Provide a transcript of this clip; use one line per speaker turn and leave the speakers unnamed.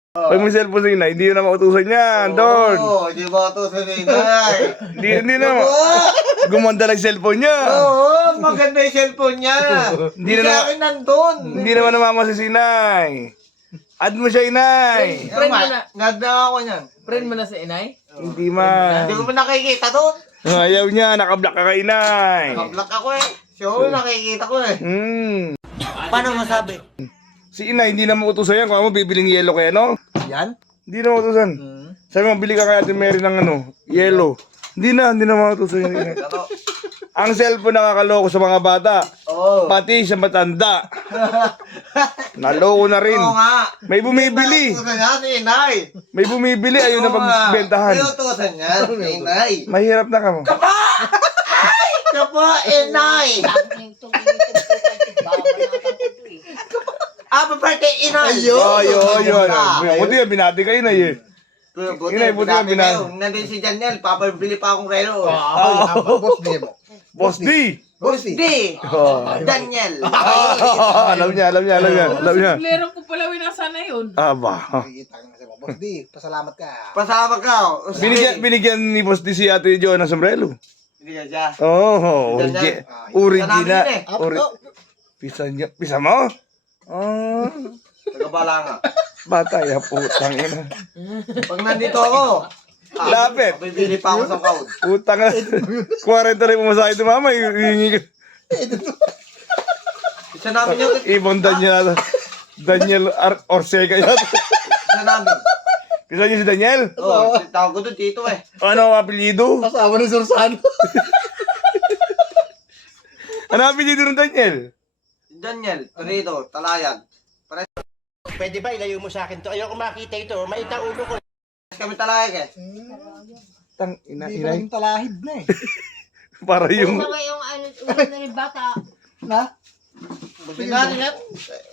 Pag may cellphone sa inay, hindi na mautusan yan, Don.
Oo, hindi ba ito sa inay?
Hindi na. Gumanda lang cellphone niya.
Oo, maganda yung cellphone niya.
Hindi
Hindi
na
sa akin nandun.
Hindi naman namamasa si inay. Add mo siya, inay.
Friend mo na. Nada ako niyan.
Friend mo na sa inay?
Hindi man.
Hindi ko pa nakikita doon.
Ayaw niya, nakablock ka kay inay.
Naka-block ako eh. So, nakikita ko eh. Paano masabi?
Si inay, hindi na mautusan yan. Kung ano, bibiling yellow kaya, no?
Yan?
Hindi na mautusan. Sabi mo, bili ka kaya Ate Mary ng yellow. Hindi na mautusan yan. Inay.
Pero,
Ang cellphone nakakaloko sa mga bata.
oo.
Pati sa matanda. Naloko na rin.
Oo nga.
May bumibili.
Utusan niya si inay.
May bumibili, ayaw na pagbentahan.
May utusan niya si inay.
Mahirap na ka mo.
Kapa, inay. Ah, birthday inay.
Ayun. Buti nga, binati kayo na eh.
Buti,
Inay, buti nga,
nandun si Janelle, papabili pa akong relo.
Boss D!
Busti! Daniel!
Alam niya.
Lero ko pala winasa na yun.
Aba.
Boss D, pasalamat ka.
Pasama ka.
Binigyan ni Boss D si Ate Jo ng sombrero.
Hindi ka siya.
Oh,
Daniel.
original.
Sa namin
Pisa mo? Oh,
Nagabala nga.
bata ya putang ina.
Pag nandito ako,
Lapit.
bibili pa ako sa crowd.
Putang na. 40 na yung pumasahe ito mama. Hihingi ka.
Isa namin yung,
Ibang Daniel. Daniel Orseca yata.
isa namin.
Pisa niyo si Daniel?
Oo, tawag ko doon dito eh.
Ano ang apelyido?
Asawa ni Sursano.
Ano ang apelyido ng Daniel?
Daniel, Torito, Talayan.
Pwede ba ilayo mo sa akin to? Ayoko makita ito. Maita ulo ko.
Kami Talayan eh.
Tang ina
Hindi pa
inay.
naging talahib na eh.
Para yung
Yung ano, ulo na rin bata.
Na?
Buti natin yan.